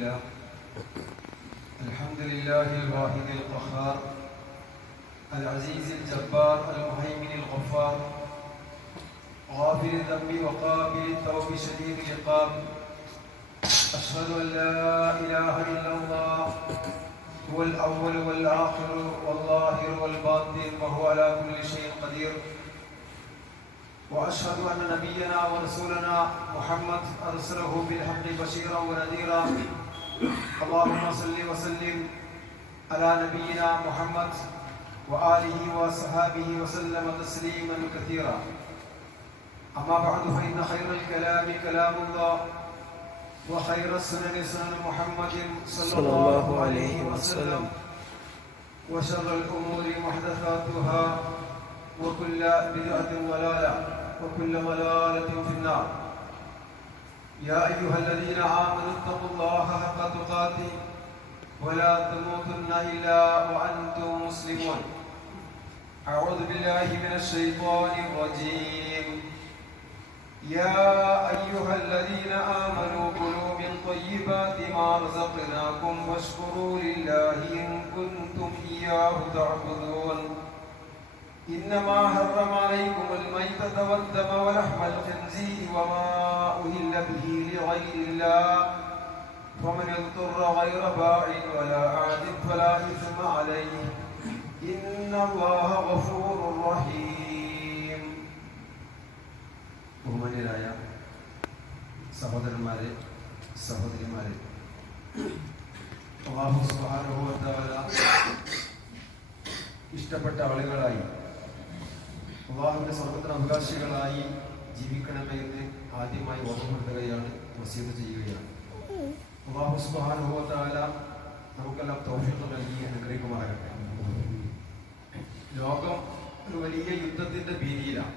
لله الحمد لله الواحد القهار العزيز الجبار المهيمن الغفار غافر الذنب وقابل التوب شديد العقاب أشهد أن لا إله إلا الله هو الأول والآخر والظاهر والباطن وهو على كل شيء قدير وأشهد أن نبينا ورسولنا محمد أرسله بالحق بشيرا ونذيرا اللهم صل وسلم على نبينا محمد وآله وصحابه وسلم تسليما كثيرا أما بعد فإن خير الكلام كلام الله وخير السنن سنن محمد صلى الله عليه وسلم وشر الأمور محدثاتها وكل بدعة ضلالة وكل ضلالة في النار يا أيها الذين آمنوا اتقوا الله حق تقاته ولا تموتن إلا وأنتم مسلمون أعوذ بالله من الشيطان الرجيم يا أيها الذين آمنوا كلوا من طيبات ما رزقناكم واشكروا لله إن كنتم إياه تعبدون إنما حرم عليكم الميتة والدم ولحم الخنزير وما أهل به لغير الله فمن اضطر غير باع ولا عاد فلا إثم عليه إن الله غفور رحيم. ബഹുമാന്യരായ സഹോദരന്മാരെ സഹോദരിമാരെ, അല്ലാഹു സുബ്ഹാനഹു വ തആല ഇഷ്ടപ്പെട്ട ആളുകളായി അല്ലാഹുവിന്റെ സ്വർഗ്ഗത്തിന് അവകാശികളായി ജീവിക്കണമെന്ന് ആദ്യമായി ഓർമ്മപ്പെടുത്തുകയാണ്, വസിയത്ത് ചെയ്യുകയാണ്. അല്ലാഹു സുബ്ഹാനഹു വ തആല നമുക്കെല്ലാം തൗഫീഖ് നൽകി അനുഗ്രഹിക്കുമാറാകട്ടെ. ലോകം ഒരു വലിയ യുദ്ധത്തിന്റെ ഭീതിയിലാണ്.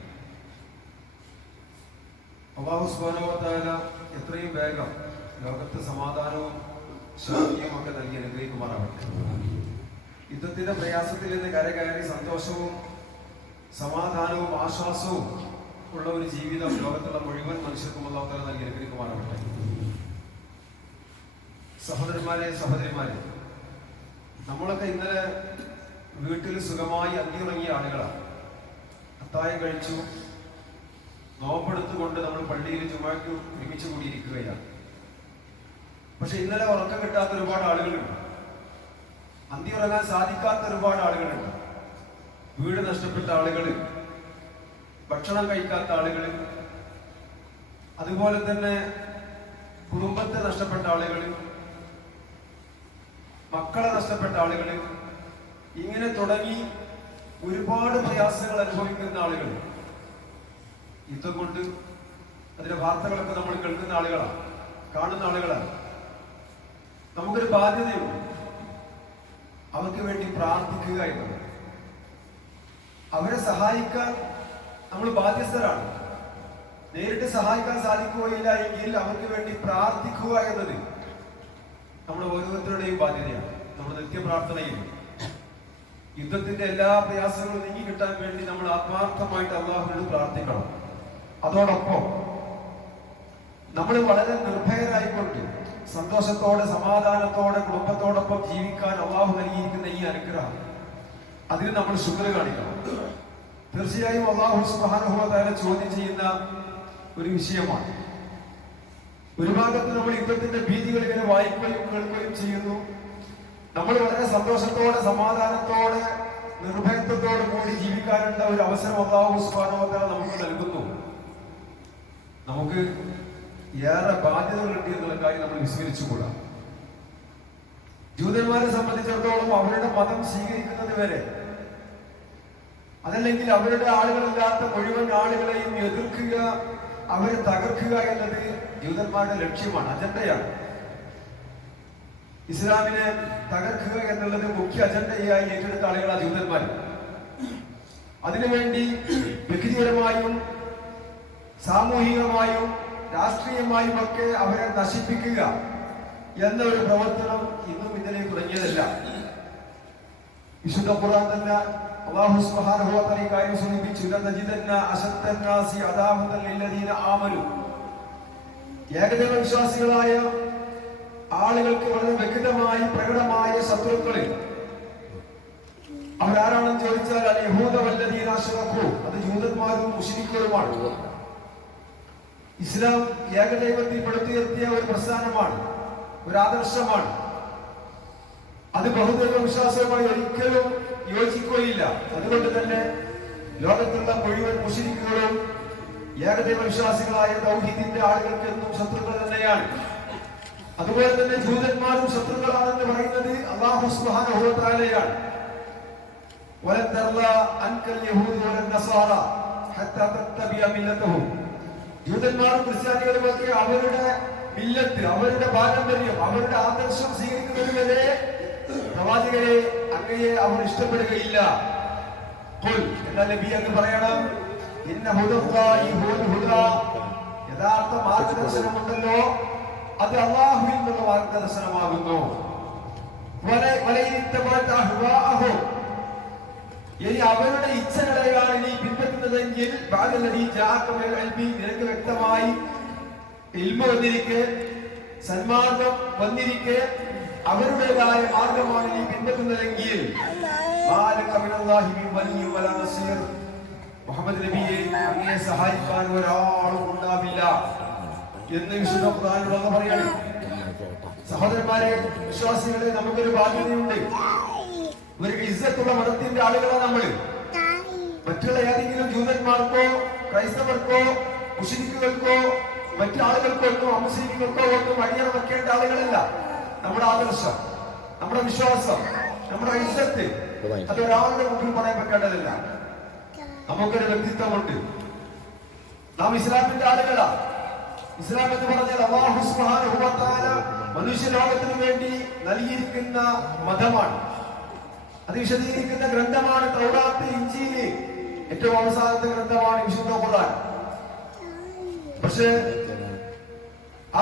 അല്ലാഹു സുബ്ഹാനഹു വ തആല എത്രയും വേഗം ലോകത്ത് സമാധാനവും ശാന്തിയും ഒക്കെ നൽകി അനുഗ്രഹിക്കുമാറാകട്ടെ. യുദ്ധത്തിന്റെ പ്രയാസത്തിൽ നിന്ന് കരകയറി സന്തോഷവും സമാധാനവും ആശ്വാസവും ഉള്ള ഒരു ജീവിതം ലോകത്തുള്ള മുഴുവൻ മനുഷ്യർക്കും അല്ലാഹു തആല നൽകി അനുഗ്രഹിക്കുമാറാകട്ടെ. സഹോദരന്മാരെ സഹോദരിമാരെ, നമ്മളൊക്കെ ഇന്നലെ വീട്ടിൽ സുഖമായി അന്തിയുറങ്ങിയ ആളുകളാണ്. അത്തായം കഴിച്ചു, നോമ്പെടുത്തുകൊണ്ട് നമ്മൾ പള്ളിയിൽ ജുമുഅക്ക് ഒരുമിച്ച് കൂടിയിരിക്കുകയാണ്. പക്ഷെ ഇന്നലെ ഉറക്കം കിട്ടാത്ത ഒരുപാട് ആളുകളുണ്ട്, അന്തിയുറങ്ങാൻ സാധിക്കാത്ത ഒരുപാട് ആളുകളുണ്ട്. വീട് നഷ്ടപ്പെട്ട ആളുകൾ, ഭക്ഷണം കഴിക്കാത്ത ആളുകൾ, അതുപോലെ തന്നെ കുടുംബത്തെ നഷ്ടപ്പെട്ട ആളുകൾ, മക്കളെ നഷ്ടപ്പെട്ട ആളുകൾ, ഇങ്ങനെ തുടങ്ങി ഒരുപാട് പ്രയാസങ്ങൾ അനുഭവിക്കുന്ന ആളുകൾ. യുദ്ധം കൊണ്ട് അതിന്റെ വാർത്തകളൊക്കെ നമ്മൾ കേൾക്കുന്ന ആളുകളാണ്, കാണുന്ന ആളുകളാണ്. നമുക്കൊരു ബാധ്യതയുണ്ട്, അവർക്ക് വേണ്ടി പ്രാർത്ഥിക്കുക എന്നത്. അവരെ സഹായിക്കാൻ നമ്മൾ ബാധ്യസ്ഥരാണ്. നേരിട്ട് സഹായിക്കാൻ സാധിക്കുകയില്ല എങ്കിൽ അവർക്ക് വേണ്ടി പ്രാർത്ഥിക്കുക എന്നത് നമ്മൾ ഓരോരുത്തരുടെയും ബാധ്യതയാണ്. നമ്മുടെ നിത്യപ്രാർത്ഥനയിൽ യുദ്ധത്തിന്റെ എല്ലാ പ്രയാസങ്ങളും നീങ്ങി കിട്ടാൻ വേണ്ടി നമ്മൾ ആത്മാർത്ഥമായിട്ട് അല്ലാഹുവിനോട് പ്രാർത്ഥിക്കണം. അതോടൊപ്പം നമ്മൾ വളരെ നിർഭയരായിക്കൊണ്ട് സന്തോഷത്തോടെ സമാധാനത്തോടെ കുടുംബത്തോടൊപ്പം ജീവിക്കാൻ അല്ലാഹു നൽകിയിരിക്കുന്ന ഈ അനുഗ്രഹം, അതിന് നമ്മൾ ശുക്ർ കാണിക്കണം. തീർച്ചയായും അല്ലാഹു സുബ്ഹാനഹു വ തആല ചോദ്യം ചെയ്യുന്ന ഒരു വിഷയമാണ്. ഒരു ഭാഗത്ത് നമ്മൾ യുദ്ധത്തിന്റെ ഭീതികൾ ഇങ്ങനെ വായിക്കുകയും കേൾക്കുകയും ചെയ്യുന്നു. നമ്മൾ വളരെ സന്തോഷത്തോടെ സമാധാനത്തോടെ നിർഭയത്വത്തോടെ കൂടി ജീവിക്കാനുള്ള ഒരു അവസരം അല്ലാഹു സുബ്ഹാനഹു വ തആല നമുക്ക് നൽകുന്നു. നമുക്ക് ഏറെ ബാധ്യതകളുണ്ട് എന്നുള്ള കാര്യം നമ്മൾ വിസ്മരിച്ചുകൂടാ. ജൂതന്മാരെ സംബന്ധിച്ചിടത്തോളം അവരുടെ മതം സ്വീകരിക്കുന്നത് വരെ, അതല്ലെങ്കിൽ അവരുടെ ആളുകളില്ലാത്ത മുഴുവൻ ആളുകളെയും എതിർക്കുക, അവരെ തകർക്കുക എന്നത് ജൂതന്മാരുടെ ലക്ഷ്യമാണ്, അജണ്ടയാണ്. ഇസ്ലാമിനെ തകർക്കുക എന്നുള്ളത് മുഖ്യ അജണ്ടയായി ഏറ്റെടുത്ത ആളുകളാണ് ജൂതന്മാർ. അതിനുവേണ്ടി വ്യക്തിപരമായും സാമൂഹികമായും രാഷ്ട്രീയമായും ഒക്കെ അവരെ നശിപ്പിക്കുക എന്ന ഒരു പ്രവർത്തനം ഇന്നും ഇന്നലെ തുടങ്ങിയതല്ല. വിശുദ്ധ ഖുർആൻ തന്നെ അല്ലാഹു സുബ്ഹാനഹു വ തആല കാര്യം സൂചിപ്പിച്ചു, ലതജിദന്ന അശദ്ദന്നാസി അദാവതൻ ലില്ലദീന ആമനു. ഏകദൈവ വിശ്വാസികളായ ആളുകൾക്ക് വളരെ വ്യക്തമായി പ്രകടമായ ശത്രുക്കള് അവരാരാണെന്ന് ചോദിച്ചാൽ അൽ യഹൂദ വല്ലദീന അശ്റഖൂ, അത് ജൂതന്മാരും മുശ്രിക്കുകളുമാണ്. ഇസ്ലാം ഏകദൈവത്തിൽ പടുത്തുയർത്തിയ ഒരു പ്രസ്ഥാനമാണ്, ഒരു ആദർശമാണ്. അത് ബഹുദൈവ വിശ്വാസവുമായി ഒരിക്കലും യോജിക്കുകയില്ല. അതുകൊണ്ട് തന്നെ ലോകത്തുള്ള മുഴുവൻ മുശ്രിക്കുകളും ഏകദൈവ വിശ്വാസികളായ തൗഹീദിന്റെ ആളുകൾക്ക് എന്നും ശത്രുക്കൾ തന്നെയാണ്. അതുപോലെ തന്നെ ജൂതന്മാരും ശത്രുക്കളാണെന്ന് പറയുന്നത് അല്ലാഹു സുബ്ഹാനഹു വ തആലയാണ്. വലൻ തർള അൻകൽ യഹൂദ വലൻ നസാറ ഹത്താ തത്തബിയ മില്ലതഹും. ജൂതന്മാരും ക്രിസ്ത്യാനികളും ഒക്കെ അവരുടെ മില്ലത്ത്, അവരുടെ പാരമ്പര്യം, അവരുടെ ആദർശം സ്വീകരിക്കുന്നതുവരെ പ്രവാചകരെ അങ്ങയെ അവർ ഇഷ്ടപ്പെടുകയില്ല. എന്നാൽ നബി അങ്ങ് പറയണം, ഇന്ന ഹുദല്ലാഹി ഹുവൽ ഹുദാ, യഥാർത്ഥ മാർഗദർശനമുണ്ടല്ലോ അത് അല്ലാഹുവിൽ നിന്നുള്ള മാർഗദർശനമാകുന്നു. ഇനി അവരുടെ ഇച്ഛകളെയാണ് നീ പിൻപറ്റുന്നതെങ്കിൽ നിനക്ക് വ്യക്തമായി ഇൽമ വന്നിരിക്കെ, സന്മാർഗം വന്നിരിക്കെ അവരുടേതായ മാർഗമാണ് നീ പിൻപറ്റുന്നതെങ്കിൽ മുഹമ്മദ് നബിയെ അങ്ങയെ സഹായിക്കാൻ ഒരാളും ഉണ്ടാവില്ല എന്ന് വിശുദ്ധ ഖുർആനിൽ പറയാണ്. സഹോദരന്മാരെ, വിശ്വാസികളെ, നമുക്കൊരു ബാധ്യതയുണ്ട്. ഒരു ഇസ്സത്തുള്ള മതത്തിന്റെ ആളുകളാണ് നമ്മൾ. മറ്റുള്ള ഏതെങ്കിലും ജൂതന്മാർക്കോ ക്രൈസ്തവർക്കോ മുശ്രിക്കുകൾക്കോ മറ്റു ആളുകൾക്കോ ഒന്നും അമുസ്ലിങ്ങൾക്കോ ഒന്നും അടിയറ വെക്കേണ്ട ആളുകളല്ല. നമ്മുടെ ആദർശം, നമ്മുടെ വിശ്വാസം, നമ്മുടെ ഇസ്സത്ത് അതൊരാളുടെ മുമ്പിൽ പറയാൻ വെക്കേണ്ടതില്ല. നമുക്കൊരു വ്യക്തിത്വമുണ്ട്. നാം ഇസ്ലാമിന്റെ ആളുകളാ. ഇസ്ലാം എന്ന് പറഞ്ഞാൽ അല്ലാഹു സുബ്ഹാനഹു വ തആല മനുഷ്യലോകത്തിനു വേണ്ടി നൽകിയിരിക്കുന്ന മതമാണ്. അത് വിശദീകരിക്കുന്ന ഗ്രന്ഥമാണ് തൗറാത്ത്, ഇഞ്ചീൽ. ഏറ്റവും അവസാനത്തെ ഗ്രന്ഥമാണ് വിശുദ്ധ ഖുർആൻ. പക്ഷേ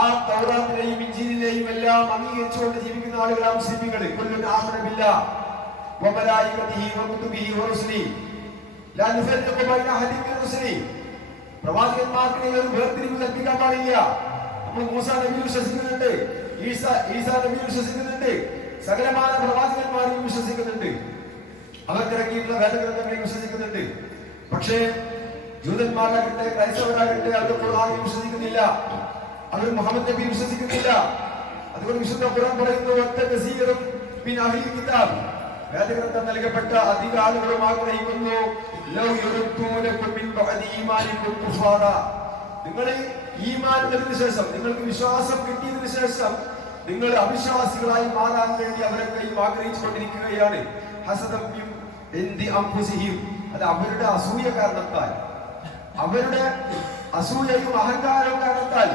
ആ തൗറാത്തിലെയും ഇഞ്ചീലിലെയും എല്ലാം അംഗീകരിച്ചുകൊണ്ട് ജീവിക്കുന്ന ആളുകളാണ് മുസ്ലിമീങ്ങൾ. കുല്ലുൻ ആമന ബില്ലാഹി വ മലായികതിഹി വ കുതുബിഹി വ റുസുലിഹി ലാ നുഫർരിഖു ബൈന അഹദിൻ മിൻ റുസുലിഹി. പ്രവാചകന്മാർക്ക് ഒരു വേർതിരിവ് കൽപ്പിക്കാൻ പാടില്ല. നമ്മൾ മൂസാ നബിയെ വിശ്വസിക്കുന്നുണ്ട്, ഈസാ നബിയെ വിശ്വസിക്കുന്നുണ്ട്, സകലമായ പ്രവാചകന്മാരെയും വിശ്വസിക്കുന്നുണ്ട്, അവർക്കിറങ്ങിയിട്ടുള്ള വേദഗ്രന്ഥങ്ങളെയും വിശ്വസിക്കുന്നുണ്ട്. പക്ഷേ ജൂതന്മാരാകട്ടെ ക്രൈസ്തവരാകട്ടെ അവർ ഖുർആനെ വിശ്വസിക്കുന്നില്ല, അവർ മുഹമ്മദ് നബിയെ വിശ്വസിക്കുന്നില്ല. അതുകൊണ്ട് വിശുദ്ധ ഖുർആൻ പറയുന്നു, വേദഗ്രന്ഥം നൽകപ്പെട്ട അധിക ആളുകളും ആഗ്രഹിക്കുന്നു, നിങ്ങൾ ഈമാനത്തിന് ശേഷം, നിങ്ങൾക്ക് വിശ്വാസം കിട്ടിയതിനു ശേഷം നിങ്ങൾ അവിശ്വാസികളായി മാറാൻ വേണ്ടി അവരൊക്കെയും ആഗ്രഹിച്ചുകൊണ്ടിരിക്കുകയാണ്. അത് അവരുടെ അസൂയ കാരണത്താൽ, അവരുടെ അസൂയയും അഹങ്കാരവും കാരണത്താൽ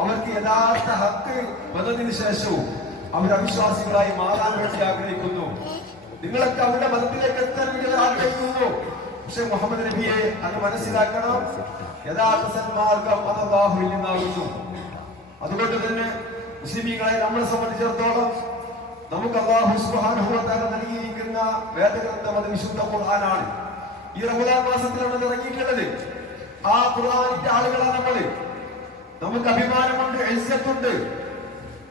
അവർക്ക് യഥാർത്ഥ ഹക്ക് വന്നതിന് ശേഷവും അവർ അവിശ്വാസികളായി മാറാൻ വേണ്ടി ആഗ്രഹിക്കുന്നു. നിങ്ങളൊക്കെ അവരുടെ മതത്തിലേക്ക് എത്താൻ വേണ്ടി അവർ ആഗ്രഹിക്കുന്നു. പക്ഷെ മുഹമ്മദ് നബിയെ അത് മനസ്സിലാക്കണം, യഥാർത്ഥ സന്മാർഗം അല്ലാഹുവിൽ നിന്നാകുന്നു. അതുകൊണ്ട് തന്നെ മുസ്ലിമീങ്ങളെ നമ്മളെ സംബന്ധിച്ചിടത്തോളം നമുക്ക് അല്ലാഹു സുബ്ഹാനഹു വ തആല നൽകിയിരിക്കുന്ന വേദഗ്രന്ഥം അത് വിശുദ്ധ ഖുർആനാണ്. ഈ റമദാൻ മാസത്തിലാണ് ഇറങ്ങിയിട്ടുള്ളത്. ആ ഖുർആനിന്റെ ആളുകളാണ് നമ്മള്. നമുക്ക് അഭിമാനമുണ്ട്, ഇസ്സത്തുണ്ട്.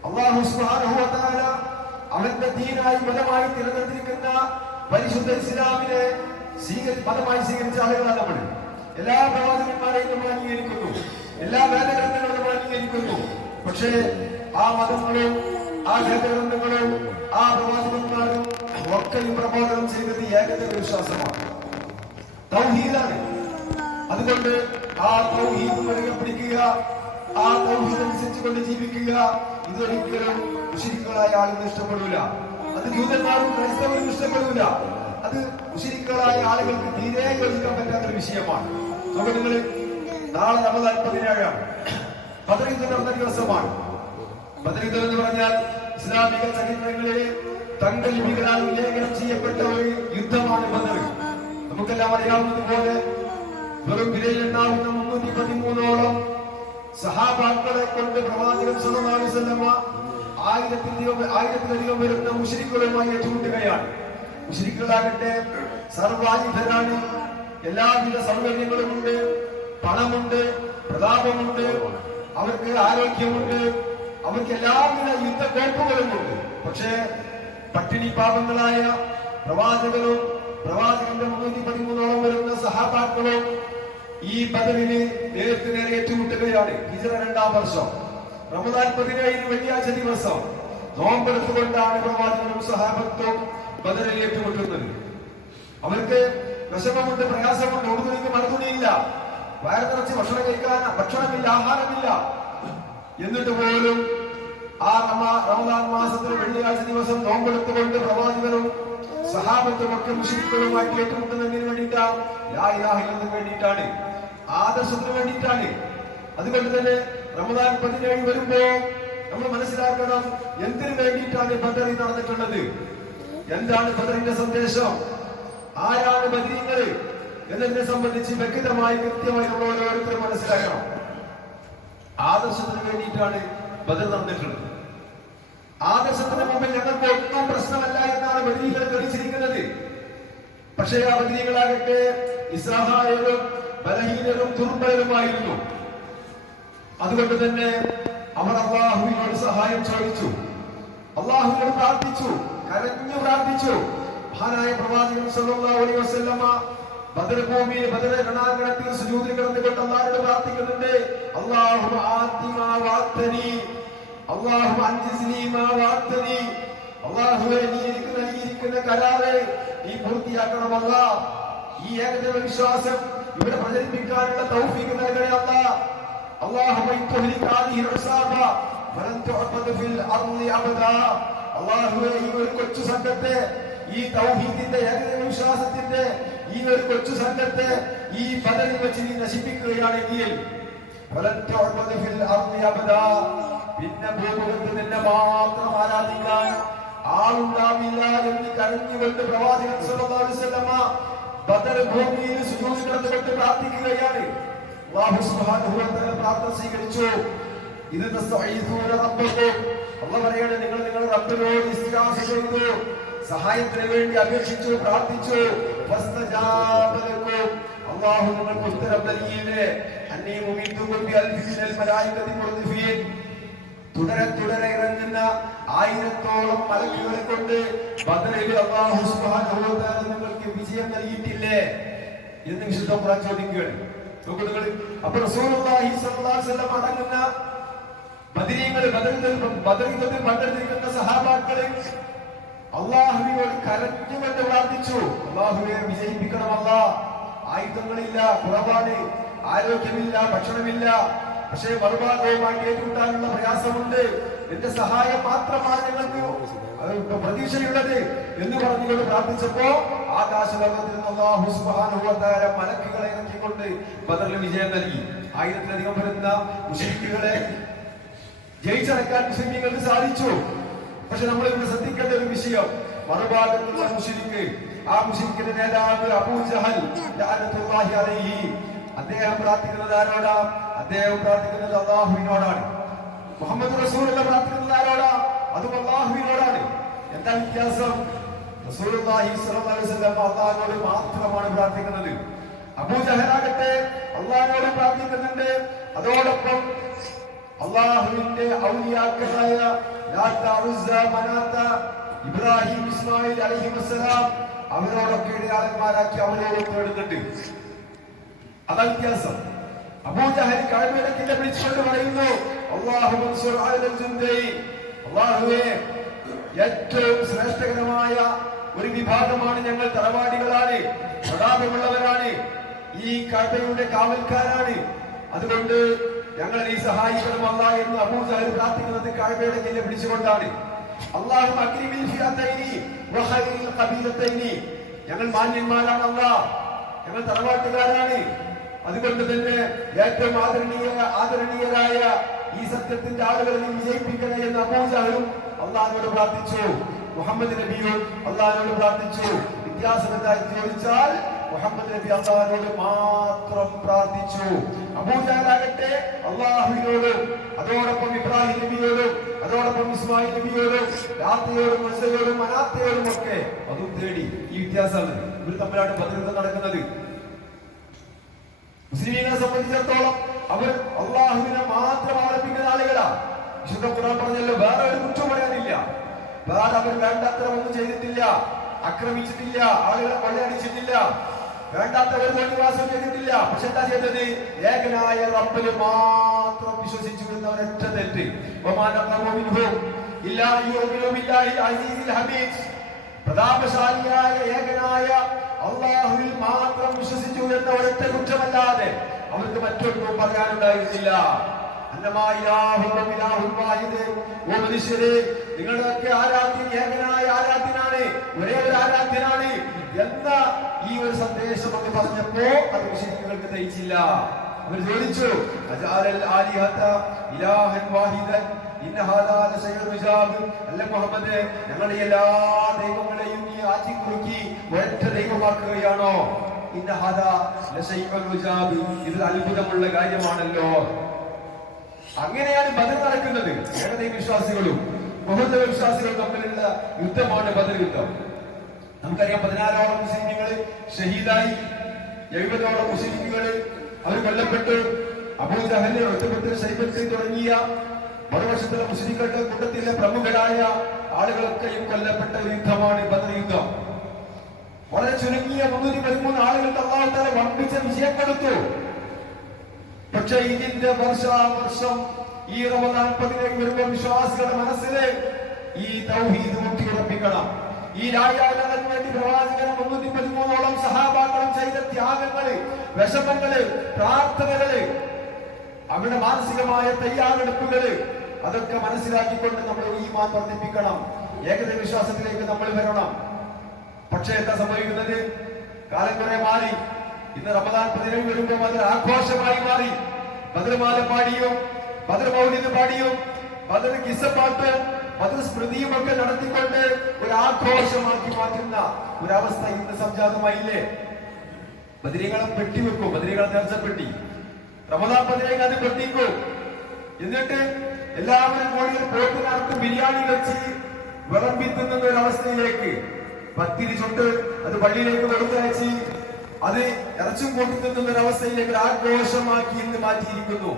അല്ലാഹു സുബ്ഹാനഹു വ തആല അവന്റെ ദീനായി മതമായി തിരഞ്ഞെടുത്തിരിക്കുന്ന പരിശുദ്ധ ഇസ്ലാമിനെ മതമായി സ്വീകരിച്ച ആളുകളാണ് നമ്മൾ. എല്ലാ പ്രവാചകന്മാരെയും നമ്മൾ അംഗീകരിക്കുന്നു, എല്ലാ വേദഗ്രന്ഥങ്ങളും നമ്മൾ അംഗീകരിക്കുന്നു. പക്ഷേ ആ മതങ്ങളും ആ വേദഗ്രന്ഥങ്ങളും ആ പ്രവാചകന്മാരും ഒക്കെയും പ്രബോധനം ചെയ്തത് ഏകദൈവ വിശ്വാസമാണ്, തൗഹീദാണ്. അതുകൊണ്ട് ആ തൗഹീദ് മുറുകെ പിടിക്കുക, ആ തൗഹീദ് അനുസരിച്ചുകൊണ്ട് ജീവിക്കുക. ഇതൊരിക്കലും മുശ്രിക്കുകളായ ആളുകൾ ഇഷ്ടപ്പെടില്ല. അത് ജൂതന്മാരും ക്രൈസ്തവരും ഇഷ്ടപ്പെടില്ല. അത് മുശ്രിക്കുകളായ ആളുകൾക്ക് തീരെ യോജിക്കാൻ പറ്റാത്തൊരു വിഷയമാണ്. അപ്പോൾ നിങ്ങൾ നാളെ റമദാൻ 17 ബദർ യുദ്ധം നടന്ന ദിവസമാണ്. ബദർ യുദ്ധം എന്ന് പറഞ്ഞാൽ ഇസ്ലാമിക ചരിത്രങ്ങളിൽ തങ്കലിപികളാൽ ഉല്ലേഖനം ചെയ്യപ്പെട്ട ഒരു യുദ്ധമാണ് ബദർ. നമുക്കെല്ലാം അറിയാവുന്നതുപോലെ വെറും വിരലിലെണ്ണാവുന്ന 313ഓളം സഹാബാക്കളെ കൊണ്ട് പ്രവാചകൻ സല്ലല്ലാഹു അലൈഹി വസല്ലം 1000-ലധികം വരുന്ന മുശ്രിക്കുകളുമായി ഏറ്റുമുട്ടുകയാണ്. മുശ്രിക്കുകളാകട്ടെ സർവായുധരാണ്, എല്ലാവിധ സൗകര്യങ്ങളുമുണ്ട്, പണമുണ്ട്, പ്രതാപമുണ്ട്, അവർക്ക് ആരോഗ്യമുണ്ട്, അവർക്ക് എല്ലാവിധ യുദ്ധക്കോപ്പുകളുമുണ്ട്. പക്ഷേ പട്ടിണി പാപങ്ങളായ പ്രവാചകനും പ്രവാചകന്റെ 313 വരുന്ന സഹാബാക്കളും ഈ ബദറിന് നേർക്ക് നേരെ ഏറ്റുമുട്ടുകയാണ്. ഹിജ്റ 2-ാം വർഷം റമദാൻ 17 വെള്ളിയാഴ്ച ദിവസം നോമ്പെടുത്തുകൊണ്ടാണ് പ്രവാചകനും സഹാബത്തും ബദറിൽ ഏറ്റുമുട്ടുന്നത്. അവർക്ക് വിഷമമുണ്ട്, പ്രയാസമുണ്ട്, ഉടുതുണിക്ക് മറുതുണിയില്ല, വയറ് നിറച്ച് ഭക്ഷണം കഴിക്കാൻ ഭക്ഷണമില്ല, ആഹാരമില്ല. എന്നിട്ട് പോലും ആ റമദാൻ മാസത്തിൽ വെള്ളിയാഴ്ച ദിവസം നോമ്പെടുത്തുകൊണ്ട് പ്രവാചകനും സഹാബത്തും ഒക്കെ മുശ്രിക്കുകളുമായിട്ട് ഏറ്റുമുട്ടുന്നതിന് വേണ്ടിയിട്ടാണ്, ലാ ഇലാഹ ഇല്ലല്ലാഹ് വേണ്ടിയിട്ടാണ്, ആദർശത്തിന് വേണ്ടിയിട്ടാണ്. അതുകൊണ്ട് തന്നെ റമദാൻ 17 വരുമ്പോ നമ്മൾ മനസ്സിലാക്കണം എന്തിനു വേണ്ടിയിട്ടാണ് ബദറിൽ നടന്നിട്ടുള്ളത്, എന്താണ് ബദറിന്റെ സന്ദേശം, ആരാണ് ബദരീങ്ങൾ എന്നതിനെ സംബന്ധിച്ച് വ്യക്തമായി കൃത്യമായി നമ്മൾ ഓരോരുത്തരും മനസ്സിലാക്കണം. ആദർശത്തിന് വേണ്ടിയിട്ടാണ് ബദർ നടന്നിട്ടുള്ളത്. ആദർശത്തിന് മുമ്പിൽ ഞങ്ങൾക്ക് ഒന്നും പ്രശ്നമല്ല എന്നാണ് ബദരീകൾ തെളിച്ചിരിക്കുന്നത്. പക്ഷേ ആ ബദരീകളാകട്ടെ നിസ്സഹായരും ബലഹീനരും ദുർബലരുമായിരുന്നു. അതുകൊണ്ട് തന്നെ അവർ അല്ലാഹുവിനോട് സഹായം ചോദിച്ചു, അല്ലാഹുവിനോട് പ്രാർത്ഥിച്ചു, കരഞ്ഞു പ്രാർത്ഥിച്ചു. മഹാനായ പ്രവാചകൻ സല്ലല്ലാഹു അലൈഹി വസല്ലമ ബദർ ഭൂമിയിൽ ബദർ രണാങ്കണത്തിൽ സുജൂദിൽ കിടന്നുകൊണ്ട് അല്ലാഹുവോട് പ്രാർത്ഥിക്കുന്നുണ്ട്. അല്ലാഹുമ്മ ആതി മാ വഅദ്തനി, അല്ലാഹുമ്മ അൻജിസ്നി മാ വഅദ്തനി. അല്ലാഹുവേ, നീ എനിക്ക് നൽകിയിരിക്കുന്ന കരാറ് നീ പൂർത്തിയാക്കണം അല്ലാഹ്. ഈ ഏകദൈവ വിശ്വാസം ഇവിടെ പ്രചരിപ്പിക്കാനുള്ള തൗഫീഖ് നൽകണേ അല്ലാഹ്. അല്ലാഹുമ്മ ഇൻതുഹ്ലിക ഹാദിഹിൽ ഉസാബ ഫലൻ തുഅബദ ഫിൽ അർളി അബദാ. അല്ലാഹുവേ, ഈ ഒരു കൊച്ചു സംഘത്തെ, ഈ തൗഹീദിന്റെ ഏകദൈവ വിശ്വാസത്തിന്റെ ഈ ഒരു കൊച്ചു സംഘത്തെ ഈ ബദറിൽ വെച്ച് നീ നശിപ്പിക്കുകയാണെങ്കിൽ ഫലൻ തുഅബദ ഫിൽ അർളി അബദാ, പിന്നെ ഭൂമുഖത്ത് നിന്നെ മാത്രം ആരാധിക്കാൻ ആളുണ്ടാവില്ല എന്ന് കരഞ്ഞുകൊണ്ട് പ്രവാചകൻ സല്ലല്ലാഹു അലൈഹി വസല്ലമ ബദർ ഭൂമിയിൽ സുജൂദിൽ കിടന്നുകൊണ്ട് പ്രാർത്ഥിക്കുകയാണ്. അല്ലാഹു സുബ്ഹാനഹു വ തആല പ്രാർത്ഥന സ്വീകരിച്ചു. ഇത് തസ്തഈദൂന റബ്ബക്കും, അല്ലാഹു പറയാണ്, നിങ്ങൾ നിങ്ങളുടെ റബ്ബിനോട് ഇസ്തിഗാസ ചെയ്തു, സഹായത്തിന് വേണ്ടി അപേക്ഷിച്ചു, പ്രാർത്ഥിച്ചു. ഫസ്തജാബ ലക്കും, അല്ലാഹു നിങ്ങൾക്ക് ഉത്തരം നൽകിയില്ലേ. അന്നീ മുമീതുകും ബിഅൽഫി മിനൽ മലായികതി മുർദിഫീൻ, തുടരെ തുടരെ ഇറങ്ങുന്ന 1000-ഓളം മലക്കുകളെ കൊണ്ട് ബദറിൽ അല്ലാഹു സുബ്ഹാനഹു വ തആല നിങ്ങൾക്ക് വിജയം നൽകിയിട്ടില്ലേ എന്ന് വിശുദ്ധ ഖുർആൻ ചോദിക്കുകയാണ്. നോക്കൂ നിങ്ങൾ. അപ്പോൾ റസൂലുള്ളാഹി സ്വല്ലല്ലാഹു അലൈഹി വസല്ലം അടങ്ങുന്ന ബദരീങ്ങൾ, ബദറിൽ പങ്കെടുത്തിരിക്കുന്ന സഹാബാക്കളെ അല്ലാഹുവിനോട് കരഞ്ഞുകൊണ്ട് പ്രാർത്ഥിച്ചു, അല്ലാഹുവേ വിജയിപ്പിക്കണം അല്ലാഹ്. ആയുധങ്ങളില്ല, കുറവാണ്, ആരോഗ്യമില്ല, ഭക്ഷണമില്ല, പക്ഷേ മറുഭാഗവുമായിട്ട് ഏറ്റുമുട്ടാനുള്ള പ്രയാസമുണ്ട്, എന്റെ സഹായം മാത്രമാണ് ഞങ്ങൾക്ക് പ്രതീക്ഷയുള്ളത് എന്ന് പറഞ്ഞുകൊണ്ട് പ്രാർത്ഥിച്ചപ്പോ ആകാശലോകത്തിൽ നിന്ന് അല്ലാഹു സുബ്ഹാനഹു വ തആല മലക്കുകളെ ഇറക്കിക്കൊണ്ട് ബദറിൽ വിജയം നൽകി. 1000-ലധികം വരുന്ന മുശ്രിക്കുകളെ ജയിച്ചടക്കാൻ മുസ്ലിങ്ങൾക്ക് സാധിച്ചു. പക്ഷെ നമ്മൾ ഇവിടെ ശ്രദ്ധിക്കേണ്ട ഒരു വിഷയം, മറുഭാഗത്തുള്ള മുശ്രിക്ക്, ആ മുശ്രിക്കിന്റെ നേതാവ് അബൂ ജഹൽ ലഅനത്തുല്ലാഹി അലൈഹി, അദ്ദേഹം പ്രാർത്ഥിക്കുന്നത് ആരോടാ? അദ്ദേഹം പ്രാർത്ഥിക്കുന്നത് അല്ലാഹുവിനോടാണ്. മുഹമ്മദ് റസൂലുള്ളാഹി പ്രാർത്ഥിക്കുന്നത് ആരോടാ? അതും അല്ലാഹുവിനോടാണ്. എന്താ വ്യത്യാസം? റസൂലുള്ളാഹി സ്വല്ലല്ലാഹു അലൈഹി വസല്ലം അല്ലാഹുവോട് മാത്രമാണ് പ്രാർത്ഥിക്കുന്നത്. അബൂ ജഹലാകട്ടെ അല്ലാഹുവോട് പ്രാർത്ഥിക്കുന്നുണ്ട്. അതോടൊപ്പം അല്ലാഹുവിന്റെ ഔലിയാക്കളായ ലാത്ത, ഉസ്സ, മനാത്ത, ഇബ്രാഹിം, ഇസ്മായിൽ അലൈഹിസ്സലാം അവരോടൊക്കെ ഇടയാളന്മാരാക്കി അവരോട് തേടുന്നുണ്ട്. അതാ വ്യത്യാസം. അബൂ ജഹൽ കഅബയുടെ കില്ല പിടിച്ചുകൊണ്ട് പറയുന്നു, അല്ലാഹു മൻസുർ അലൽ ജുൻദൈൻ, അല്ലാഹുവേ, ഏറ്റവും ശ്രേഷ്ഠകരമായ ഒരു വിഭാഗമാണ് ഞങ്ങൾ, തറവാടികളാണ്, പ്രതാപമുള്ളവരാണ്, ഈ കഅബയുടെ കാവൽക്കാരാണ്, അതുകൊണ്ട് ഞങ്ങളെ നീ സഹായിക്കണം അല്ലാഹ് എന്ന് അബൂ ജഹൽ പ്രാർത്ഥിക്കുന്നത് കഅബയുടെ കില്ല പിടിച്ചുകൊണ്ടാണ്. അല്ലാഹു അക്രിമിൽ ഫിഅതൈനി വഖൈറിൽ ഖബീലതൈനി, ഞങ്ങൾ മാന്യന്മാരാണ് അല്ലാഹ്, ഞങ്ങൾ തറവാട്ടുകാരാണ്, അതുകൊണ്ട് തന്നെ ഏറ്റവും ആദരണീയരായ ഈ സത്യത്തിന്റെ ആളുകളെ നീ വിജയിപ്പിക്കണേ എന്ന് അബൂ ജഹലും അല്ലാഹുവോട് പ്രാർത്ഥിച്ചു. മുഹമ്മദ് നബിയും അല്ലാഹുവോട് പ്രാർത്ഥിച്ചു. വ്യത്യാസം എന്തായി ചോദിച്ചാൽ മുഹമ്മദ് നബി അല്ലാഹുവോട് മാത്രം പ്രാർത്ഥിച്ചു. അബൂ ജഹലാകട്ടെ അല്ലാഹുവിനോടും അതോടൊപ്പം ഇബ്രാഹിം നബിയോടും അതോടൊപ്പം ഇസ്മായിൽ നബിയോടും ലാത്തയോടും ഉസ്സയോടും മനാത്തയോടും ഒക്കെ അതും തേടി. ഈ വ്യത്യാസമാണ്. ഇവർ തമ്മിലാണ് ബദർ യുദ്ധം നടക്കുന്നത്. മുസ്ലിമീങ്ങളെ സംബന്ധിച്ചിടത്തോളം അവർ അള്ളാഹുവിനെ മാത്രം ആളപ്പിക്കുന്ന ആളുകളാ. വിശുദ്ധ ഖുർആൻ പറഞ്ഞല്ലോ, വേറെ ഒരു കുറ്റം പറയാനില്ല. വേറെ അവർ വേണ്ടാത്ര ഒന്നും ചെയ്തിട്ടില്ല, ആക്രമിച്ചിട്ടില്ല, ആളുകളെ കൊള്ളയടിച്ചിട്ടില്ല, വേണ്ടാത്ത ഒരു തോന്നിവാസം ചെയ്തിട്ടില്ല. പക്ഷെ എന്താ ചെയ്തത്? ഏകനായ റബ്ബിൽ മാത്രം വിശ്വസിച്ചു എന്ന ഒരൊറ്റ തെറ്റ്. പ്രതാപശാലിയായ ഏകനായ അള്ളാഹുവിൽ മാത്രം വിശ്വസിച്ചു എന്ന ഒരൊറ്റ കുറ്റമല്ലാതെ അവർക്ക് മറ്റൊന്നും പറയാനുണ്ടായിരുന്നില്ല. ഓ മനുഷ്യരെ, നിങ്ങളുടെയൊക്കെ ആരാധ്യൻ ഏകനായ ആരാധ്യനാണ്, ഒരേ ഒരു ആരാധ്യനാണ് എന്ന ഈ ഒരു സന്ദേശം എന്ന് പറഞ്ഞപ്പോ അത് മുശ്രിക്കുകൾക്ക് ദഹിച്ചില്ല. അവർ ചോദിച്ചു, അല്ല മുഹമ്മദ്, ഞങ്ങളുടെ എല്ലാ ദൈവങ്ങളെയും നീ ആറ്റിക്കുറുക്കി ഒരൊറ്റ ദൈവമാക്കുകയാണോ? ഇത് അത്ഭുതമുള്ള കാര്യമാണല്ലോ. അങ്ങനെയാണ് ബദർ നടക്കുന്നത്. ഏകദൈവ വിശ്വാസികളും ബഹുദൈവ വിശ്വാസികളും തമ്മിലുള്ള യുദ്ധമാണ് ബദർ യുദ്ധം. നമുക്കറിയാം, 14ഓളം മുസ്ലിംകള് ഷഹീദായി, 70ഓളം മുസ്ലിംകള് അവർ കൊല്ലപ്പെട്ടു. അബൂജഹല്, ഒറ്റപ്പെട്ട് ശൈബത്ത് തുടങ്ങിയ മറുവശത്തുള്ള മുസ്ലിംകളുടെ കൂട്ടത്തിലെ പ്രമുഖരായ ആളുകളൊക്കെയും കൊല്ലപ്പെട്ട ഒരു യുദ്ധമാണ് ബദർ യുദ്ധം. വളരെ ചുരുങ്ങിയ 313 ആളുകൾക്ക് അല്ലാഹു തആല വമ്പിച്ച വിജയം കൊടുത്തു. പക്ഷെ ഇതിന്റെ വർഷാവർഷം ഈ റമദാൻ 15 വരുമ്പോൾ വിശ്വാസികളുടെ മനസ്സിലെ ഈ തൗഹീദ് ഊട്ടിയുറപ്പിക്കണം. ഈ രാജ്യത്തിന് വേണ്ടി പ്രവാചകനും 313ഓളം സഹാബാക്കളും ചെയ്ത ത്യാഗങ്ങള്, വിഷമങ്ങള്, പ്രാർത്ഥനകള്, അവരുടെ മാനസികമായ തയ്യാറെടുപ്പുകള്, അതൊക്കെ മനസ്സിലാക്കിക്കൊണ്ട് നമ്മൾ ഈമാൻ വർദ്ധിപ്പിക്കണം. ഏകദൈവ വിശ്വാസത്തിലേക്ക് നമ്മൾ വരണം. പക്ഷേ എന്താ സംഭവിക്കുന്നത്? കാലം കുറെ മാറി. ഇന്ന് റമദാൻ 15 വരുമ്പോൾ അത് ആഘോഷമായി മാറി. ബദർമാല പാടിയും ബദർ മൗലിദ് പാടിയും ബദർ കിസ്സപ്പാട്ടും ബദർ സ്മൃതിയും ഒക്കെ നടത്തിക്കൊണ്ട് ഒരു ആഘോഷമാക്കി മാറ്റുന്ന ഒരവസ്ഥ ഇന്ന് സംജാതമായില്ലേ? ബദരീകളെ പെട്ടിവെക്കും, ബദരീകളെ നേർച്ചപ്പെട്ടി. റമദാൻ 15 അത് പെട്ടിക്കും. എന്നിട്ട് എല്ലാവരും കൂടി പോത്തിനകത്ത് ബിരിയാണി വെച്ച് വിളമ്പി തിന്നുന്ന ഒരവസ്ഥയിലേക്ക്, പത്തിരി ചുട്ട് അത് പള്ളിയിലേക്ക് കൊടുത്തയച്ച് അത് ഇറച്ചും കൂട്ടി തിന്നുന്ന ഒരവസ്ഥയിലേക്ക് ആഘോഷമാക്കി ഇന്ന് മാറ്റിയിരിക്കുന്നു.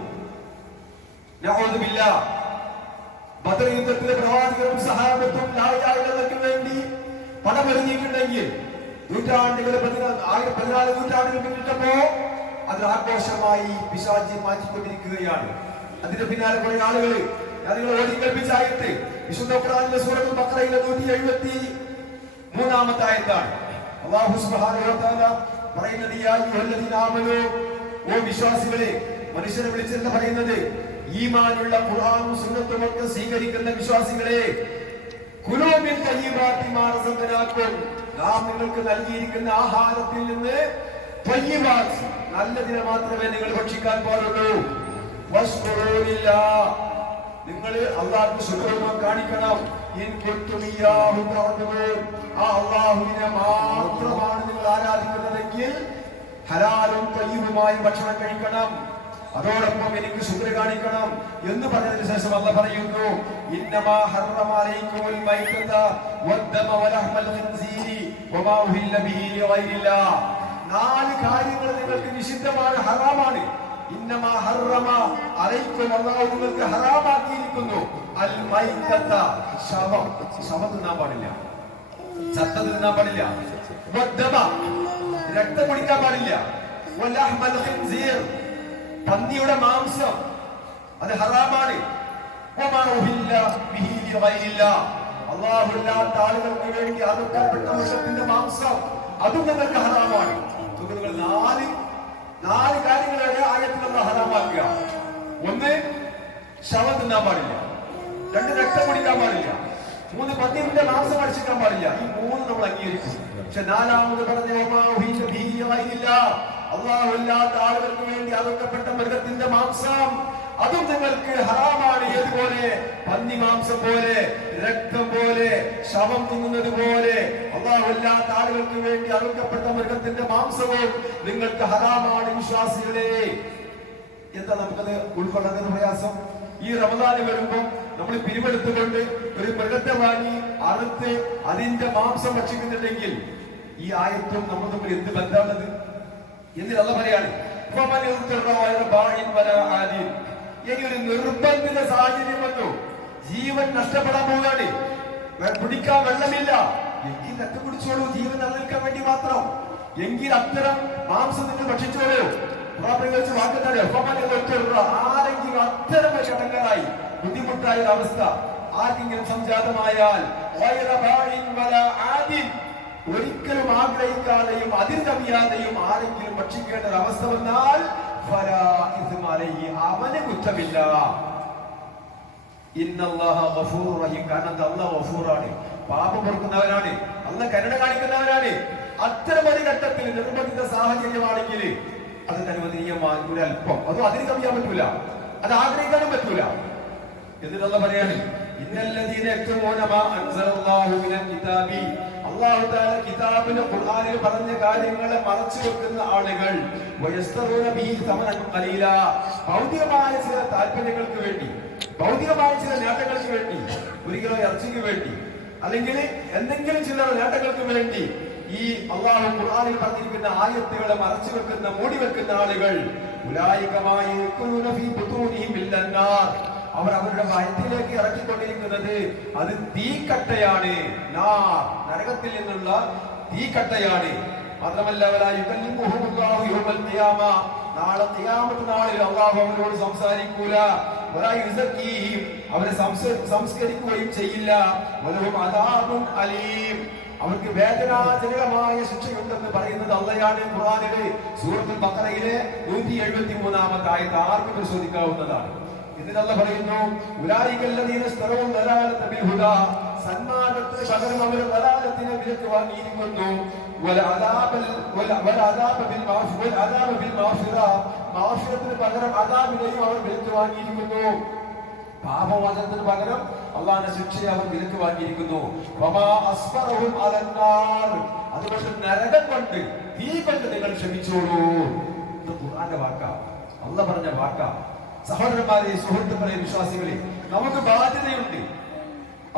ബദർ യുദ്ധത്തിലെ പ്രവാചകരും സഹാബത്തും ലായിലായിക്ക് വേണ്ടി പടമൊരുങ്ങിയിട്ടുണ്ടെങ്കിൽ നൂറ്റാണ്ടുകൾ 14 നൂറ്റാണ്ടുകൾ പിന്നിട്ടപ്പോ അത് ആഘോഷമായി പിശാചി മാറ്റിക്കൊണ്ടിരിക്കുകയാണ്. അതിന്റെ പിന്നാലെ കുറെ ആളുകൾ നിങ്ങൾ ഓടിക്കൽപ്പിച്ചായിട്ട് വിശുദ്ധ ഖുർആനിലെ സൂറത്തുൽ ബഖറയിലെ 173 ആയത്താണ്. അല്ലാഹു സുബ്ഹാനഹു വ തആല പറയുന്നത്, യാ അയ്യുഹല്ലദീന ആമനൂ, ഓ വിശ്വാസികളെ. മനുഷ്യരെ വിളിച്ചല്ല പറയുന്നത്, ഈമാനുള്ള ഖുർആനും സുന്നത്തും ഒക്കെ സ്വീകരിക്കുന്ന വിശ്വാസികളെ, കുലൂ മിൻ തയ്യിബാതി മാ റസഖനാകും, നാം നിങ്ങൾക്ക് നൽകിയിരിക്കുന്ന ആഹാരത്തിൽ നിന്ന് തയ്യിബാത്, നല്ലതിനെ മാത്രമേ നിങ്ങൾ ഭക്ഷിക്കാൻ പാടുള്ളൂ. വസ്കുറൂ ലില്ലാഹ്, നിങ്ങൾ അല്ലാഹുവിന് ശുക്ർ കാണിക്കണം. ഇൻ കുൻതും ഇയ്യാഹു തഅബുദൂൻ, ആ അല്ലാഹുവിനെ മാത്രമാണ് നിങ്ങൾ ആരാധിക്കുന്നതെങ്കിൽ ഹലാലും തയ്യിബുമായ ഭക്ഷണം കഴിക്കണം. അതോടൊപ്പം എനിക്ക് ശുക്ർ കാണിക്കണം എന്ന് പറഞ്ഞതിന് ശേഷം അല്ലാഹു പറയുന്നു, ഇന്നമാ ഹറമ അലൈക്കുമുൽ മൈതത വദ്ദമ വലഹ്മൽ ഖിൻസീരി വമാ ഉഹില്ല ബിഹി ലിഗൈരില്ലാഹ്. 4 കാര്യങ്ങൾ നിങ്ങൾക്ക് നിഷിദ്ധമാണ്, ഹറാമാണ്. ഇന്നമാ ഹറമ അലൈക്കും, അല്ലാഹു നിങ്ങൾക്ക് ഹറാമാക്കിയിരിക്കുന്നു. അൽ മൈതത, ശവം. ശവം തിന്നാൻ പാടില്ല, ചത്ത തിന്നാൻ പാടില്ല. വദ്ദമ, രക്തം കുടിക്കാൻ പാടില്ല. വലഹ്മൽ ഖിൻസീർ, പന്നിയുടെ മാംസം, അത് ഹറാമാണ്. അല്ലാഹുവില്ലാത്ത ആളുകൾക്ക് വേണ്ടി അറുക്കപ്പെട്ട മൃഗത്തിന്റെ മാംസം, അതും നിങ്ങൾക്ക് ഹറാമാണ്. നിങ്ങൾ 4 കാര്യങ്ങൾ ആയത്തിലുള്ള ഹറാമാക്കുക. 1, ശവം തിന്നാൻ പാടില്ല. 2, രക്തം കുടിക്കാൻ പാടില്ല. 3, പന്നിയുടെ മാംസം ഭക്ഷിക്കാൻ പാടില്ല. ഈ 3 നമ്മൾ അംഗീകരിക്കും. പക്ഷെ 4ാമത് പറഞ്ഞ അല്ലാഹുവില്ലാത്ത ആളുകൾക്ക് വേണ്ടി അറുക്കപ്പെട്ട മൃഗത്തിന്റെ മാംസം, അതും നിങ്ങൾക്ക് ഹറാമാണ്. ഏതുപോലെ? പന്നി മാംസം പോലെ, രക്തം പോലെ, ശവം തിന്നുന്നത് പോലെ അല്ലാഹുവില്ലാത്ത ആളുകൾക്ക് വേണ്ടി അറുക്കപ്പെട്ട മൃഗത്തിന്റെ മാംസവും നിങ്ങൾക്ക് ഹറാമാണ്. വിശ്വാസികളെ, എന്താ നമുക്കത് ഉൾക്കൊള്ളാൻ പ്രയാസം? ഈ റമദാൻ വരുമ്പോൾ നമ്മൾ പിരിവെടുത്തുകൊണ്ട് ഒരു മൃഗത്തെ വാങ്ങി അറുത്ത് അതിന്റെ മാംസം ഭക്ഷിക്കുന്നുണ്ടെങ്കിൽ ഈ ആയത്തും നമ്മൾ തമ്മിൽ എന്ത് ബന്ധമാണത്? എന്നിട്ട് അല്ലാഹു പറയാണ്, ഇനി ഒരു നിർബന്ധിത സാഹചര്യം വന്നു, ജീവൻ നഷ്ടപ്പെടാൻ പോവുകയാണ്, കുടിക്കാൻ വെള്ളമില്ല എങ്കിൽ രക്തം കുടിച്ചോളൂ, ജീവൻ നിലനിൽക്കാൻ വേണ്ടി മാത്രം. എങ്കിൽ അത്തരം മാംസം നിങ്ങൾ ഭക്ഷിച്ചോളൂ. വെച്ച് വാക്കുന്നാണ് ആരെങ്കിലും അത്തരം ഘട്ടങ്ങളായി ബുദ്ധിമുട്ടായ അവസ്ഥ ആർക്കെങ്കിലും സംജാതമായാൽ ഒരിക്കലും ആഗ്രഹിക്കാതെയും അതിൽ കവിയാതെയും ആരെങ്കിലും ഭക്ഷിക്കേണ്ട ഒരു അവസ്ഥ വന്നാൽ അവന് കുറ്റമില്ല. കാരണം അല്ലാഹു ഗഫൂറാണ്, പാപം പൊറുക്കുന്നവനാണ്, അല്ലാഹു കരുണ കാണിക്കുന്നവനാണ്. അത്തരം ഒരു ഘട്ടത്തിൽ നിർബന്ധിത സാഹചര്യമാണെങ്കിൽ അതിന് അനുവദനീയമായ ഒരു അല്പം, അതും അതിന് കവിയാൻ പറ്റൂല, അത് ആഗ്രഹിക്കാനും പറ്റൂല. എന്നിട്ട് അല്ലാഹു പറയാണ് ഇന്നല്ലദീന യക്തുമൂന മാ അൻസലല്ലാഹു മിനൽ കിതാബി, അല്ലാഹു തആല കിതാബിലെ ഖുർആനിൽ പറഞ്ഞ കാര്യങ്ങളെ മറച്ചു വെക്കുന്ന ആളുകൾ വയസ്തറൂന ബിഹി സമനൻ ഖലീല, ഭൗതികമായ ചില താല്പര്യങ്ങൾക്ക് വേണ്ടി, ഭൗതികമായ ചില നേട്ടങ്ങൾക്ക് വേണ്ടി, ഒരു കിലോ ഇറച്ചിക്ക് വേണ്ടി, അല്ലെങ്കിൽ എന്തെങ്കിലും ചില നേട്ടങ്ങൾക്ക് വേണ്ടി ഈ അല്ലാഹു ഖുർആനിൽ പറഞ്ഞിരിക്കുന്ന ആയത്തുകളെ മറച്ചു വെക്കുന്ന, മൂടി വെക്കുന്ന ആളുകൾ ഉലൈകമായി യകുനൂന ഫീ ബുതൂനിഹിം മില്ലന്നാർ, അവർ അവരുടെ വയറ്റിലേക്ക് ഇറക്കിക്കൊണ്ടിരിക്കുന്നത് അത് തീക്കട്ടയാണ്, നരകത്തിൽ നിന്നുള്ള തീക്കട്ടയാണ്. മാത്രമല്ല നാളെ ഖിയാമത്ത് നാളിൽ അല്ലാഹു അവരോട് സംസാരിക്കൂല, അവരെ സംസ്കരിക്കുകയും ചെയ്യില്ല. അലീം, അവർക്ക് വേദനാജനകമായ ശിക്ഷയുണ്ടെന്ന് പറയുന്നത് അള്ളയാണ്. ഖുർആനിലെ സൂറത്തുൽ ബഖറയിലെ 173-ാമത്തെ ആയത്ത് ആർക്കും പരിശോധിക്കാവുന്നതാണ്. എന്നിട്ട് അല്ലാഹു പറയുന്നു ഉലൈകല്ലദീന ഇസ്തറൂ ദലാലത ബിൽ ഹുദാ, സന്മാർഗ്ഗത്തിന് പകരം അവർ ദലാലത്തിനെ വിലക്ക് വാങ്ങിയിരിക്കുന്നു. മാഫിറത്തിന് പകരം അദാബിനെയും അവർ വിലക്ക് വാങ്ങിയിരിക്കുന്നു. പാപവാചകത്തിന് പകരം അള്ളാഹുവിന്റെ ശിക്ഷയെ അവർ വിലക്ക് വാങ്ങിയിരിക്കുന്നു. അതുകൊണ്ട് നരകം കൊണ്ട്, തീ കൊണ്ട് നിങ്ങൾ ക്ഷമിച്ചോളൂ. ഇത് ഖുർആന്റെ വാക്കാ, അള്ളാഹ് പറഞ്ഞ വാക്കാ. സഹോദരന്മാരെ, സുഹൃത്തുക്കളെ, വിശ്വാസികളെ, നമുക്ക് ബാധ്യതയുണ്ട്.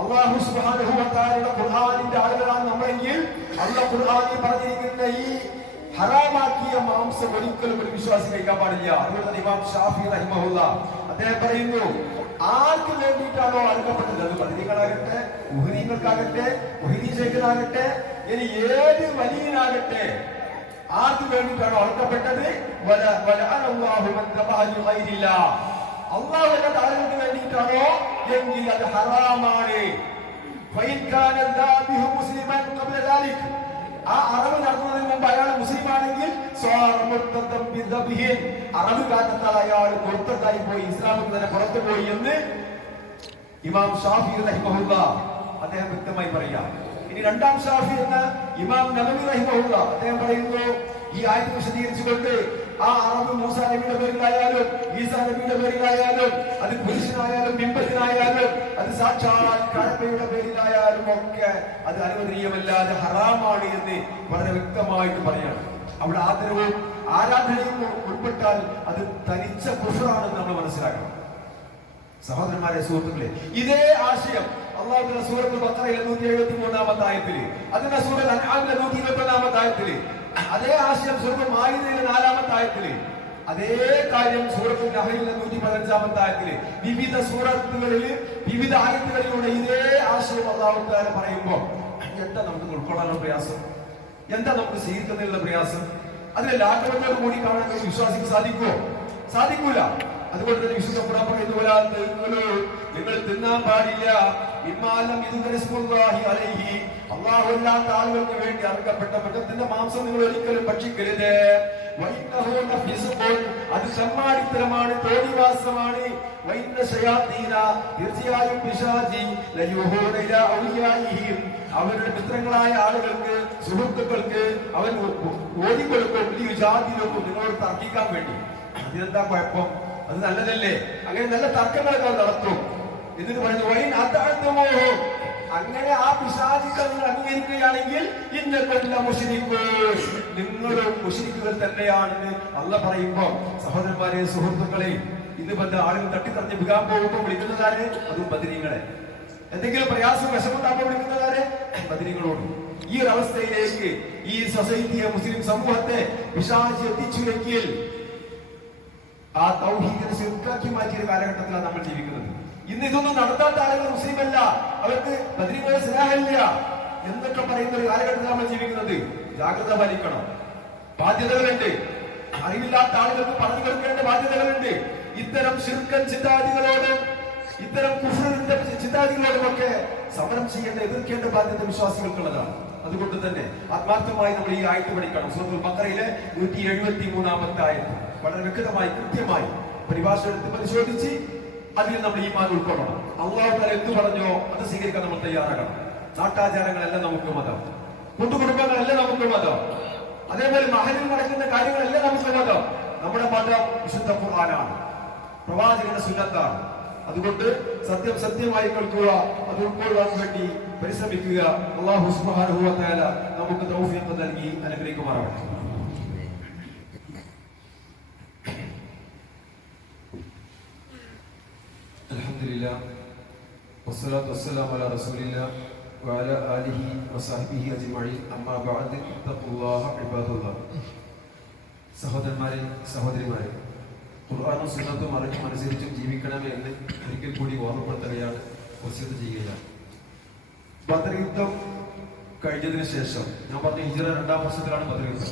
അല്ലാഹു സുബ്ഹാനഹു വ തആലയുടെ ഖുർആനിന്റെ ആളുകളാണ് നമ്മളെങ്കിൽ അല്ലാഹു ഖുർആനിൽ പറഞ്ഞിരിക്കുന്ന ഈ ഹറാമാക്കിയ മാംസം ഒരിക്കലും ഒരു വിശ്വാസി കഴിക്കാൻ പാടില്ല. അതുകൊണ്ട് തന്നെ ഇമാം ഷാഫി റഹിമഹുല്ലാഹ് അദ്ദേഹം പറയുന്നു, ആർക്ക് വേണ്ടിയിട്ടാണോ അറുക്കപ്പെട്ടത്, അത് ബദരീകളാകട്ടെ, മുഹ്രീങ്ങൾക്കാകട്ടെ, മുഹ്രീൻ ശൈഖിനാകട്ടെ, ഇനി ഏത് വലിയനാകട്ടെ, ആർക്ക് വേണ്ടിയിട്ടാണോ അറുക്കപ്പെട്ടത്, അള്ളാഹുവിന്റെ താരങ്ങൾക്ക് വേണ്ടിയിട്ടാണോ എങ്കിൽ അത് ഹറാമാണ്. ആ അറവ് നടത്തുന്നതിന് മുമ്പ് അയാൾ മുസ്ലിം ആണെങ്കിൽ അറവ് കാരണത്താൽ അയാൾ പുറത്തായി പോയി, ഇസ്ലാമിൽ തന്നെ പുറത്തു പോയി എന്ന് ഇമാം ഷാഫി റഹിമഹുല്ലാഹ് അദ്ദേഹം വ്യക്തമായി പറയാം. ഇനി രണ്ടാം ഷാഫി എന്ന ഇമാം നബവി റഹിമഹുല്ലാഹ് അദ്ദേഹം പറയുന്നു, ഈ ആയത്ത് വിശദീകരിച്ചുകൊണ്ട് ആ അറബ് മൂസാ നബിയുടെ പേരിലായാലും ഈസാ നബിയുടെ പേരിലായാലും, അത് പുരുഷനായാലും ബിംബത്തിനായാലും, അത് സാക്ഷാൽ കഅബയുടെ പേരിലായാലും ഒക്കെ അത് അനുവദനീയമല്ലാതെ ഹറാമാണ് എന്ന് വളരെ വ്യക്തമായിട്ട് പറയാണ്. അവിടെ ആദരവും ആരാധനയും ഉൾപ്പെട്ടാൽ അത് തനിച്ച കുഫറാണെന്ന് നമ്മൾ മനസ്സിലാക്കണം. സഹോദരന്മാരെ, സുഹൃത്തുക്കളെ, ഇതേ ആശയം അല്ലാഹു സൂറത്തുൽ ബഖറയിലെ 173-ാമത്തെ ആയത്തിൽ, അതിന്റെ സൂറത്തുൽ അൻആമിലെ 121-ാമത്തെ ആയത്തിൽ, അതേ ആശയം സൂറത്തുൽ മാഇദയിലെ 4-ാമത്തെ ആയത്തിൽ, അതേ കാര്യം സൂറത്തുൽ നഹലിലെ 115-ാമത്തെ ആയത്തിൽ, വിവിധ സൂറത്തുകളിൽ വിവിധ ആയത്തുകളിലൂടെ ഇതേ ആശയം അല്ലാഹു തആല പറയുമ്പോൾ എന്താ നമുക്ക് ഉൾക്കൊള്ളാനുള്ള പ്രയാസം, എന്താ നമുക്ക് സ്വീകരിക്കുന്നതിനുള്ള പ്രയാസം? അതിനെ ലാഘവത്തോടു കൂടി കാണാൻ വിശ്വാസിക്ക് സാധിക്കുമോ? സാധിക്കൂല. അതുകൊണ്ട് തന്നെ വിശുദ്ധ ഖുർആൻ പറയുന്നു, നിങ്ങൾ തിന്നാൻ പാടില്ല, അല്ലാഹു അല്ലാത്ത ആളുകൾക്ക് വേണ്ടി അറുക്കപ്പെട്ട മൃഗത്തിന്റെ മാംസം നിങ്ങൾ ഒരിക്കലും ഭക്ഷിക്കരുത്. അത് സമ്മാടിത്തരമാണ്, തോന്നിവാസമാണ്. തീർച്ചയായും പിശാചി അവരുടെ മിത്രങ്ങളായ ആളുകൾക്ക്, സുഹൃത്തുക്കൾക്ക് അവൻ ഓടിക്കൊടുക്കും, നിങ്ങളോട് തർക്കിക്കാൻ വേണ്ടി. അതിനെന്താ കുഴപ്പം? അത് നല്ലതല്ലേ? അങ്ങനെ നല്ല തർക്കങ്ങളൊക്കെ നടത്തും. എന്നിട്ട് പറഞ്ഞു, അങ്ങനെ ആ പിശാചിനെ നിങ്ങൾ അംഗീകരിക്കുകയാണെങ്കിൽ നിങ്ങളും മുശ്രിക്കുകൾ തന്നെയാണെന്ന് അല്ലാഹ് പറയുമ്പോ, സഹോദരന്മാരെ, സുഹൃത്തുക്കളെ, ഇന്ന് ബന്ധ ആളുകൾ തട്ടിത്തറഞ്ഞ് വികാൻ പോകുമ്പോൾ വിളിക്കുന്നതാരെ അതും ബദരീങ്ങളെ. എന്തെങ്കിലും പ്രയാസം വിഷമുണ്ടാകുമ്പോൾ വിളിക്കുന്നതാരെ ബദരീങ്ങളോട്. ഈ ഒരു അവസ്ഥയിലേക്ക് ഈ സൊസൈറ്റിയെ, മുസ്ലിം സമൂഹത്തെ പിശാച് എത്തിച്ചുവെങ്കിൽ ആ തൗഹീദിനെ ശിർക്കാക്കി മാറ്റിയ ഒരു കാലഘട്ടത്തിലാണ് നമ്മൾ ജീവിക്കുന്നത്. ഇന്ന് ഇതൊന്നും നടത്താത്ത ആളുകൾ മുസ്ലിമല്ല, അവർക്ക് ബദരീങ്ങളെ സ്നേഹമില്ല എന്നൊക്കെ പറയുന്ന ഒരു കാലഘട്ടത്തിൽ നമ്മൾ ജീവിക്കുന്നത്. ജാഗ്രത പാലിക്കണം. ബാധ്യതകളുണ്ട്. അറിവില്ലാത്ത ആളുകൾക്ക് പറഞ്ഞു കൊടുക്കേണ്ട ബാധ്യതകളുണ്ട്. ഇത്തരം ശിർക്കൻ ചിന്താഗതികളോട്, ഇത്തരം കുഫ്റിന്റെ ചിന്താഗതികളോടുമൊക്കെ സമരം ചെയ്യേണ്ട, എതിർക്കേണ്ട ബാധ്യത വിശ്വാസികൾക്കുള്ളതാണ്. അതുകൊണ്ട് തന്നെ ആത്മാർത്ഥമായി നമ്മൾ ഈ ആയത്ത് പഠിക്കണം. സൂറത്തുൽ ബഖറയിലെ 173-ാമത്തെ ആയത്ത് വളരെ വ്യക്തമായി കൃത്യമായി പരിഭാഷ എടുത്ത് പരിശോധിച്ച് അതിൽ നമ്മൾ ഈമാൻ ഉൾക്കൊള്ളണം. അല്ലാഹു തആല എന്ത് പറഞ്ഞോ അത് സ്വീകരിക്കാൻ നമ്മൾ തയ്യാറാകണം. നാട്ടാചാരങ്ങളല്ല നമുക്ക് മതം, കൂട്ടുകുടുംബങ്ങളല്ല നമുക്ക് മതം, അതേപോലെ മഹലിൽ നടക്കുന്ന കാര്യങ്ങളല്ല നമുക്ക് മതം. നമ്മുടെ മതം വിശുദ്ധ ഖുർആനാണ്, പ്രവാചകന്റെ സുന്നത്താണ്. അതുകൊണ്ട് സത്യം സത്യമായി കേൾക്കുക, അത് ഉൾക്കൊള്ളാൻ വേണ്ടി പരിശ്രമിക്കുക. അല്ലാഹു സുബ്ഹാനഹു വ തആല നമുക്ക് തൗഫീഖ് നൽകി അനുഗ്രഹിക്കുമാറാവട്ടെ. അൽഹംദുലില്ലാഹ് വസ്സലാത്തു വസ്സലാമു അലാ റസൂലില്ലാഹ് വഅലാ ആലിഹി വസഹ്ബിഹി അജ്മഈൻ. അമ്മാ ബഅദ് തഖ്വല്ലാഹ ഇബാദല്ലാഹ്. സഹോദരന്മാരെ, സഹോദരിമാരെ, ഖുർആനും സുന്നത്തും അനുസരിച്ചും ജീവിക്കണമേ എന്ന് ഒരിക്കൽ കൂടി ഓർമ്മപ്പെടുത്തുകയാണ്, വസിയത്ത് ചെയ്യുകയാണ്. ബദർ യുദ്ധം കഴിഞ്ഞതിന് ശേഷം, ഞാൻ പറഞ്ഞ ഹിജ്റ 2-ാം വർഷത്തിലാണ് ബദർ യുദ്ധം.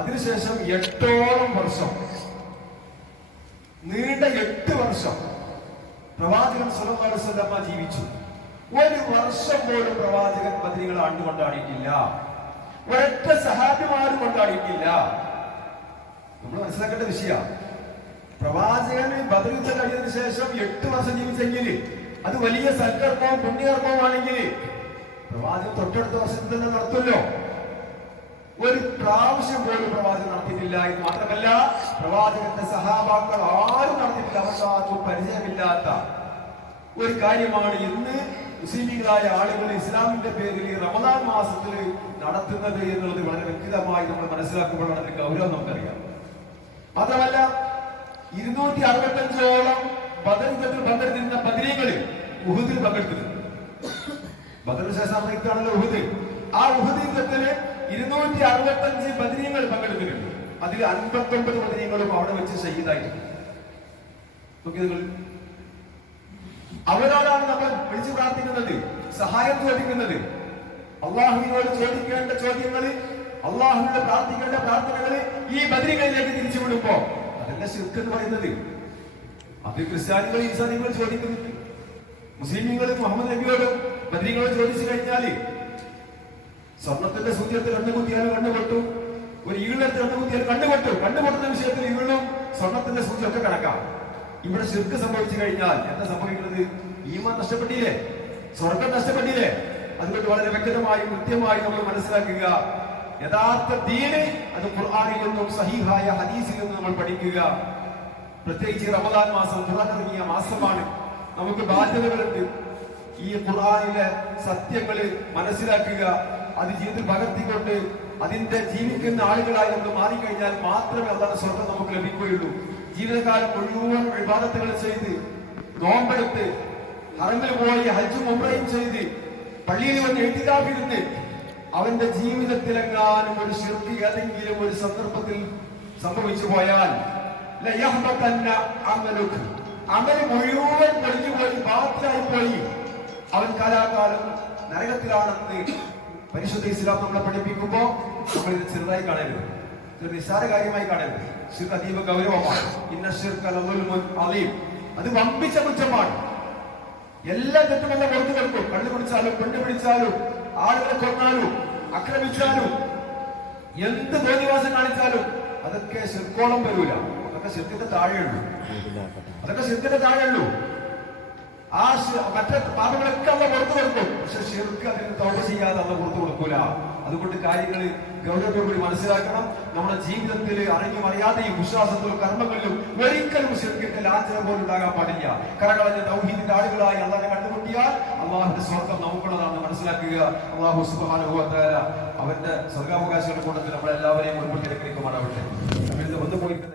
അതിനുശേഷം 8ഓളം വർഷം, നീണ്ട 8 വർഷം പ്രവാചകൻ സ്വല്ലല്ലാഹു അലൈഹി വസല്ലം ജീവിച്ചു. ഒരു വർഷം പോലും പ്രവാചകൻ ബദരീകളെ ആണ്ട് കൊണ്ടാടിയിട്ടില്ല, ഒരൊറ്റ സഹാബിമാരും കൊണ്ടാടിയിട്ടില്ല. നമ്മൾ മനസ്സിലാക്കേണ്ട വിഷയമാണ്. പ്രവാചകന് ബദർ യുദ്ധം കഴിഞ്ഞതിന് ശേഷം 8 വർഷം ജീവിച്ചെങ്കിൽ അത് വലിയ സൽക്കർമ്മവും പുണ്യകർമ്മവുമാണെങ്കിൽ പ്രവാചകൻ തൊട്ടടുത്ത വർഷത്തിൽ തന്നെ നടത്തുമല്ലോ. ഒരു പ്രാവശ്യം പോലും പ്രവാചകൻ നടത്തിയിട്ടില്ല. ഇത് മാത്രമല്ല, പ്രവാചകന്റെ സഹാബാക്കൾ ആരും നടത്തിയിട്ടില്ല. അവർക്ക് പരിചയമില്ലാത്ത ഒരു കാര്യമാണ് ഇന്ന് മുസ്ലിമീങ്ങളായ ആളുകൾ ഇസ്ലാമിന്റെ പേരിൽ റമദാൻ മാസത്തിൽ നടത്തുന്നത് എന്നുള്ളത് വളരെ വ്യക്തമായി നമ്മൾ മനസ്സിലാക്കുമ്പോഴാണ് അതിന്റെ ഗൗരവം നമുക്കറിയാം. മാത്രമല്ല, 265ഓളം ബദർ യുദ്ധത്തിൽ പങ്കെടുത്തിരുന്ന ബദരീകളിൽ ഉഹുദിൽ പങ്കെടുത്തിരുന്നു. ബദറിന് ശേഷം യുദ്ധമാണല്ലോ ഉഹുദ്. ആ ഉഹുദ് യുദ്ധത്തില് 265 ബദരീങ്ങൾ പങ്കെടുത്തിട്ടുണ്ട്. അതിൽ 59 ബദരീങ്ങളും അവിടെ വെച്ച് ഷഹീദായിട്ടുണ്ട്. അവരോടാണ് നമ്മൾ വിളിച്ചു പ്രാർത്ഥിക്കുന്നത്, സഹായം ചോദിക്കുന്നത്. അള്ളാഹുവിനോട് ചോദിക്കേണ്ട ചോദ്യങ്ങൾ, അള്ളാഹുവിനോട് പ്രാർത്ഥിക്കേണ്ട പ്രാർത്ഥനകൾ ഈ ബദരീകളിലേക്ക് തിരിച്ചു വിടുമ്പോ അതല്ല ശിർക്ക് എന്ന് പറയുന്നത്. അത് ക്രിസ്ത്യാനികൾ, ഈസാനികൾ ചോദിക്കുന്നുണ്ട്. മുസ്ലിങ്ങൾ മുഹമ്മദ് നബിയോടും ബദരീങ്ങളോട് ചോദിച്ചു കഴിഞ്ഞാല് സ്വർണത്തിന്റെ സൂര്യത്തിൽ കണ്ണുകുത്തിയാലും കണ്ണുപൊട്ടു, ഒരു ഈളെടുത്ത് കണ്ണുകുത്തിയാലും കണ്ണുപൊട്ടു. കണ്ണുപൊട്ടുന്ന വിഷയത്തിൽ ഈളും സ്വർണത്തിന്റെ സൂര്യ ഒക്കെ കണക്കാം. ഇവിടെ ശിർക്ക് സംഭവിച്ചു കഴിഞ്ഞാൽ എന്താ സംഭവിക്കുന്നത്? ഈമാൻ നഷ്ടപ്പെട്ടില്ലേ, സ്വർഗം നഷ്ടപ്പെട്ടില്ലേ? അതുകൊണ്ട് വളരെ വ്യക്തമായും കൃത്യമായി നമ്മൾ മനസ്സിലാക്കുക, യഥാർത്ഥ ദീന് അത് ഖുർആനിൽ നിന്നും സഹീഹായ ഹദീസിൽ നിന്നും നമ്മൾ പഠിക്കുക. പ്രത്യേകിച്ച് റമദാൻ മാസം ഖുർആൻ ഇറങ്ങിയ മാസമാണ്. നമുക്ക് ബാധ്യതകളുണ്ട്. ഈ ഖുർആനിലെ സത്യങ്ങൾ മനസ്സിലാക്കുക, അത് ജീവിതത്തിൽ പകർത്തിക്കൊണ്ട് അതിന്റെ ജീവിക്കുന്ന ആളുകളായി നമ്മൾ മാറിക്കഴിഞ്ഞാൽ മാത്രമേ അല്ലാഹുവിന്റെ സ്വർഗം നമുക്ക് ലഭിക്കുകയുള്ളൂ. ജീവിതകാലം മുഴുവൻ ഇബാദത്തുകൾ ചെയ്ത്, നോമ്പെടുത്ത്, ഹറമിൽ പോയി ഹജ്ജും ഉംറയും ചെയ്ത്, പള്ളിയിൽ വന്ന് എഴുതിക്കാതിരുന്ന് അവന്റെ ജീവിതത്തിലെങ്ങാനും ഒരു ശിർക്ക് ഏതെങ്കിലും ഒരു സന്ദർഭത്തിൽ സംഭവിച്ചു പോയാൽ അമല് മുഴുവൻ പൊളിഞ്ഞുപോയി, ബാത്തിലായി പോയി, അവൻ കാലാകാലം നരകത്തിലാണെന്ന് പരിശുദ്ധ ഇസ്ലാം നമ്മളെ പഠിപ്പിക്കുമ്പോ നമ്മൾ ഇത് ചെറുതായി കാണരുത്, ഇത് നിസ്സാര കാര്യമായി കാണരുത്. ശിർക്ക് അതീവ ഗൗരവമാണ്. ഇന്ന ശിർക ലദുൽമുൻ അലീം. അത് വമ്പിച്ച കുറ്റമാണ്. എല്ലാ തെറ്റുമെല്ലാം പുറത്തു കിടക്കും. കണ്ണു പിടിച്ചാലും, പെണ്ണു പിടിച്ചാലും, ആളുകളെ കൊന്നാലും, ആക്രമിച്ചാലും, എന്ത് തോന്നിവാസം കാണിച്ചാലും അതൊക്കെ ശിർക്കോളം വരൂല. അതൊക്കെ ശിർക്കിന്റെ താഴെയുള്ളൂ. അതൊക്കെ ശിർക്കിന്റെ താഴെയുള്ളൂ. ആ മറ്റേ പാപങ്ങളൊക്കെ അല്ല പുറത്തു കൊടുക്കും. പക്ഷെ ശിർക്ക് അതിന് തൗബ ചെയ്യാതെ അല്ല പുറത്തു കൊടുക്കൂല. അതുകൊണ്ട് കാര്യങ്ങൾ ഗൗരവത്തോടുകൂടി മനസ്സിലാക്കണം. നമ്മുടെ ജീവിതത്തിൽ അറിഞ്ഞും അറിയാതെയും വിശ്വാസത്തിലും കർമ്മങ്ങളിലും ഒരിക്കലും ശിർക്കിന്റെ ലാഞ്ചന പോലും ഉണ്ടാകാൻ പാടില്ല. കരകളഞ്ഞ തൗഹീദിന്റെ ആളുകളായി അള്ളാഹനെ കണ്ടുമുട്ടിയാൽ അള്ളാഹുവിന്റെ സ്വർഗം നമുക്കുള്ളതാണെന്ന് മനസ്സിലാക്കുക. അള്ളാഹു സുബ്ഹാനഹു വ തആല അവന്റെ സ്വർഗാവകാശങ്ങളുടെ കൂട്ടത്തിൽ നമ്മളെല്ലാവരെയും ഉൾപ്പെടുത്തി അനുഗ്രഹിക്കുമാറാവട്ടെ. ഒന്ന് പോയിട്ട്